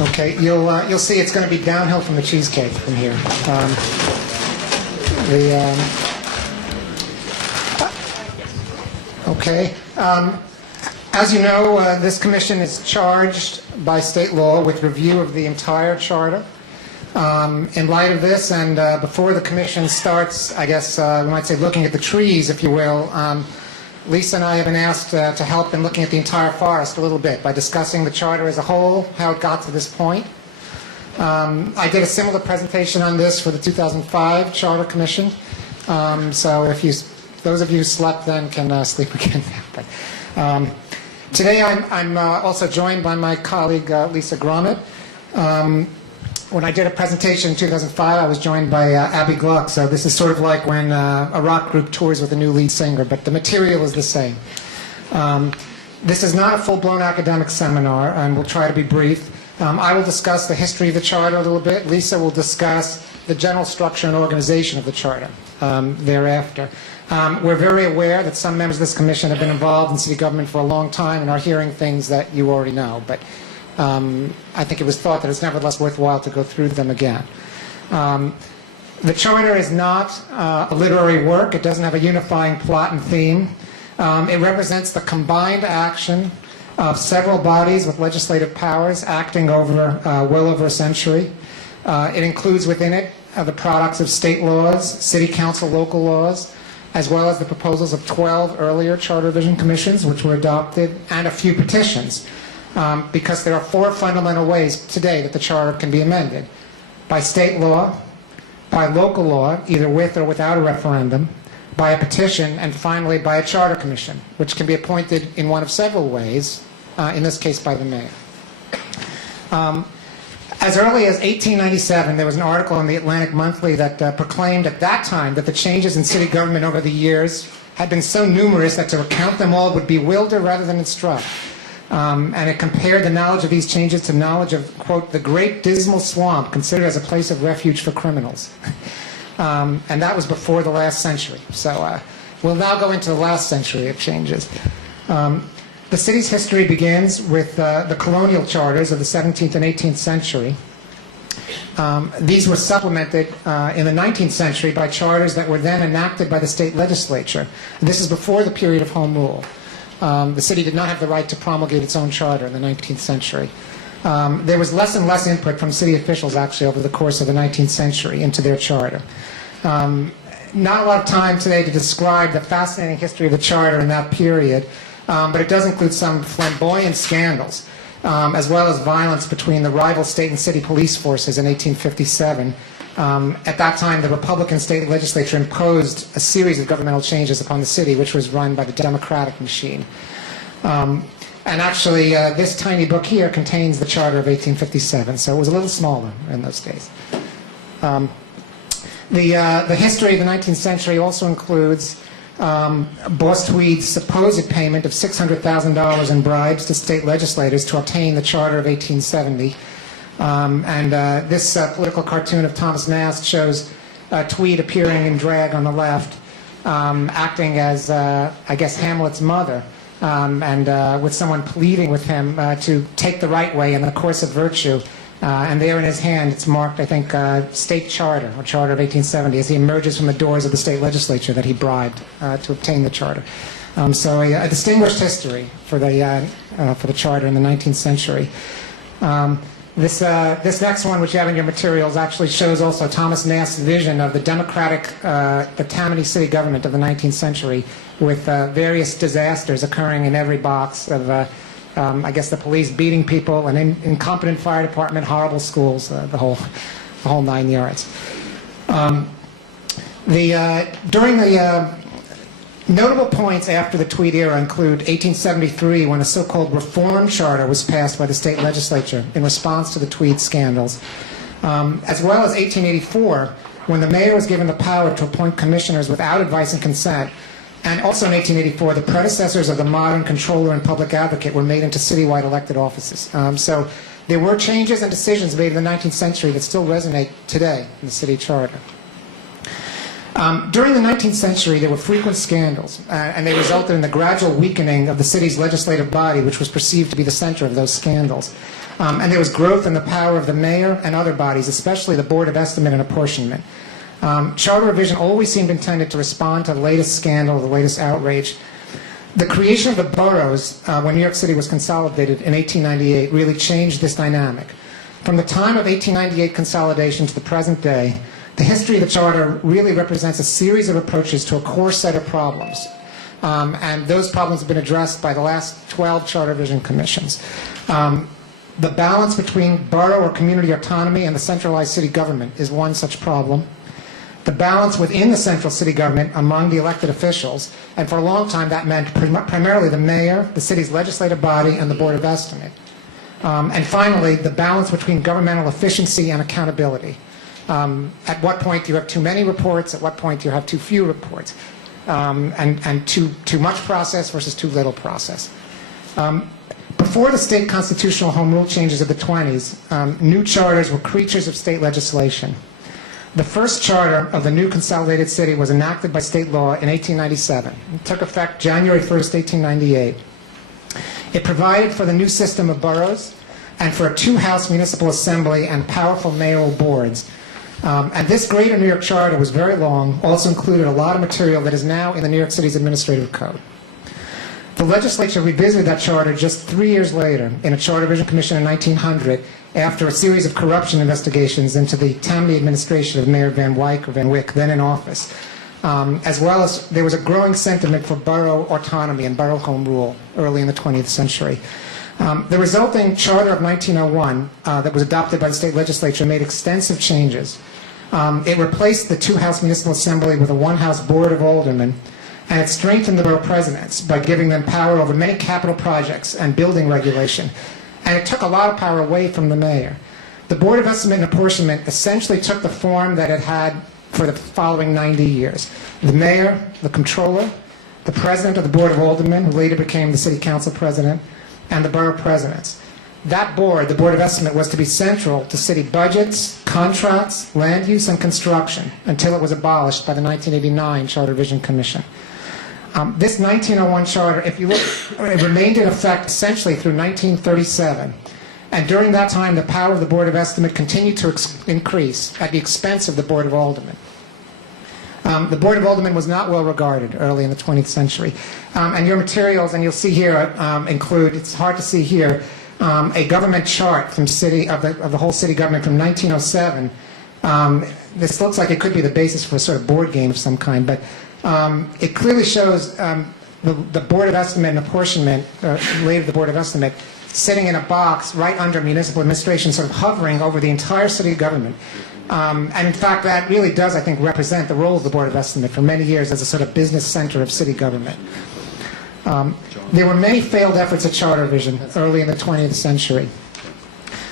Okay, you'll see it's going to be downhill from the cheesecake from here. Okay. As you know, this commission is charged by state law with review of the entire charter. In light of this, and before the commission starts, I guess we might say looking at the trees, if you will, Lisa and I have been asked to help in looking at the entire forest a little bit by discussing the charter as a whole, how it got to this point. I did a similar presentation on this for the 2005 Charter Commission, so if those of you who slept then can sleep again now. But, today I'm also joined by my colleague Lisa Gromit. When I did a presentation in 2005, I was joined by Abby Gluck, so this is sort of like when a rock group tours with a new lead singer, but the material is the same. This is not a full-blown academic seminar, and we'll try to be brief. I will discuss the history of the Charter a little bit. Lisa will discuss the general structure and organization of the Charter thereafter. We're very aware that some members of this commission have been involved in city government for a long time and are hearing things that you already know, but I think it was thought that it's nevertheless worthwhile to go through them again. The Charter is not a literary work. It doesn't have a unifying plot and theme. It represents the combined action of several bodies with legislative powers acting over well over a century. It includes within it the products of state laws, city council local laws, as well as the proposals of 12 earlier charter revision commissions which were adopted, and a few petitions. Because there are four fundamental ways today that the Charter can be amended: by state law, by local law, either with or without a referendum, by a petition, and finally by a Charter Commission, which can be appointed in one of several ways, in this case by the mayor. As early as 1897, there was an article in the Atlantic Monthly that proclaimed at that time that the changes in city government over the years had been so numerous that to recount them all would bewilder rather than instruct. And it compared the knowledge of these changes to knowledge of, quote, the great dismal swamp considered as a place of refuge for criminals. And that was before the last century. So we'll now go into the last century of changes. The city's history begins with the colonial charters of the 17th and 18th century. These were supplemented in the 19th century by charters that were then enacted by the state legislature. And this is before the period of home rule. The city did not have the right to promulgate its own charter in the 19th century. There was less and less input from city officials, actually, over the course of the 19th century into their charter. Not a lot of time today to describe the fascinating history of the charter in that period, but it does include some flamboyant scandals, as well as violence between the rival state and city police forces in 1857. At that time, the Republican state legislature imposed a series of governmental changes upon the city, which was run by the Democratic machine. And actually, this tiny book here contains the Charter of 1857, so it was a little smaller in those days. The history of the 19th century also includes Boss Tweed's supposed payment of $600,000 in bribes to state legislators to obtain the Charter of 1870. This political cartoon of Thomas Nast shows Tweed appearing in drag on the left, acting as, I guess, Hamlet's mother, and with someone pleading with him to take the right way in the course of virtue. And there in his hand, it's marked, I think, State Charter, or Charter of 1870, as he emerges from the doors of the state legislature that he bribed to obtain the Charter. So a distinguished history for the Charter in the 19th century. This next one, which you have in your materials, actually shows also Thomas Nast's vision of the democratic, the Tammany city government of the 19th century, with various disasters occurring in every box of, I guess, the police beating people, an incompetent fire department, horrible schools, the whole 9 yards. During the notable points after the Tweed era include 1873, when a so-called reform charter was passed by the state legislature in response to the Tweed scandals, as well as 1884, when the mayor was given the power to appoint commissioners without advice and consent, and also in 1884, the predecessors of the modern controller and public advocate were made into citywide elected offices. So there were changes and decisions made in the 19th century that still resonate today in the city charter. During the 19th century, there were frequent scandals, and they resulted in the gradual weakening of the city's legislative body, which was perceived to be the center of those scandals. And there was growth in the power of the mayor and other bodies, especially the Board of Estimate and Apportionment. Charter revision always seemed intended to respond to the latest scandal, the latest outrage. The creation of the boroughs, when New York City was consolidated in 1898, really changed this dynamic. From the time of 1898 consolidation to the present day, the history of the Charter really represents a series of approaches to a core set of problems. And those problems have been addressed by the last 12 Charter Revision Commissions. The balance between borough or community autonomy and the centralized city government is one such problem. The balance within the central city government among the elected officials, and for a long time that meant primarily the mayor, the city's legislative body, and the Board of Estimate. And finally, the balance between governmental efficiency and accountability. At what point do you have too many reports? At what point do you have too few reports? And too much process versus too little process. Before the state constitutional home rule changes of the 20s, new charters were creatures of state legislation. The first charter of the new consolidated city was enacted by state law in 1897. It took effect January 1st, 1898. It provided for the new system of boroughs and for a two-house municipal assembly and powerful mayoral boards. And this greater New York Charter was very long, also included a lot of material that is now in the New York City's Administrative Code. The legislature revisited that charter just 3 years later in a Charter Revision Commission in 1900 after a series of corruption investigations into the Tammany administration of Mayor Van Wyck, then in office. As well as there was a growing sentiment for borough autonomy and borough home rule early in the 20th century. The resulting Charter of 1901 that was adopted by the state legislature made extensive changes. It replaced the two-house municipal assembly with a one-house board of aldermen, and it strengthened the borough presidents by giving them power over many capital projects and building regulation. And it took a lot of power away from the mayor. The Board of Estimate and Apportionment essentially took the form that it had for the following 90 years. The mayor, the controller, the president of the Board of Aldermen, who later became the city council president, and the borough presidents. That board, the Board of Estimate, was to be central to city budgets, contracts, land use, and construction until it was abolished by the 1989 Charter Revision Commission. This 1901 charter, if you look, it remained in effect essentially through 1937. And during that time, the power of the Board of Estimate continued to increase at the expense of the Board of Aldermen. The Board of Aldermen was not well regarded early in the 20th century. And your materials, and you'll see here, include, it's hard to see here, a government chart from of the whole city government from 1907. This looks like it could be the basis for a sort of board game of some kind, but it clearly shows the Board of Estimate and Apportionment, later the Board of Estimate, sitting in a box right under municipal administration, sort of hovering over the entire city government. And in fact, that really does, I think, represent the role of the Board of Estimate for many years as a sort of business center of city government. There were many failed efforts at charter revision early in the 20th century.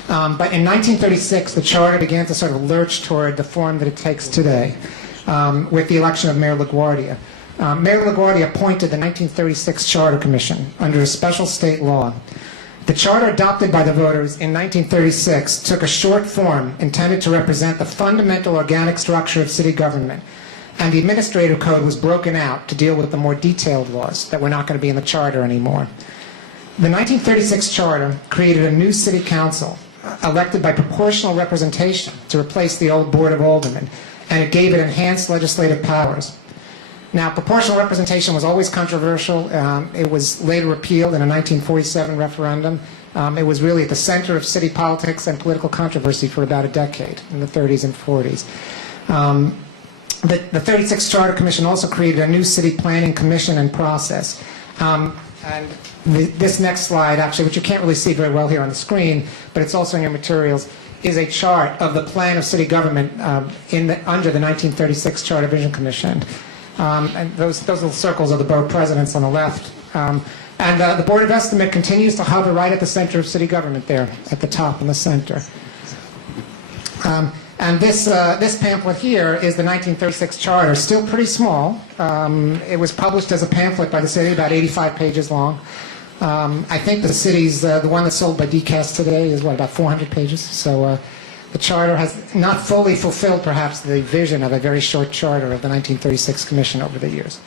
But in 1936, the charter began to sort of lurch toward the form that it takes today with the election of Mayor LaGuardia. Mayor LaGuardia appointed the 1936 Charter Commission under a special state law. The charter adopted by the voters in 1936 took a short form intended to represent the fundamental organic structure of city government, and the administrative code was broken out to deal with the more detailed laws that were not going to be in the charter anymore. The 1936 charter created a new city council elected by proportional representation to replace the old Board of Aldermen, and it gave it enhanced legislative powers. Now, proportional representation was always controversial. It was later repealed in a 1947 referendum. It was really at the center of city politics and political controversy for about a decade, in the 30s and 40s. The 36th Charter Commission also created a new city planning commission and process. And this next slide, actually, which you can't really see very well here on the screen, but it's also in your materials, is a chart of the plan of city government under the 1936 Charter Revision Commission. And those little circles are the borough presidents on the left. And the Board of Estimate continues to hover right at the center of city government there, at the top in the center. And this pamphlet here is the 1936 Charter, still pretty small. It was published as a pamphlet by the city, about 85 pages long. I think the city's, the one that's sold by DCAS today is, what, about 400 pages? So the charter has not fully fulfilled perhaps the vision of a very short charter of the 1936 Commission over the years.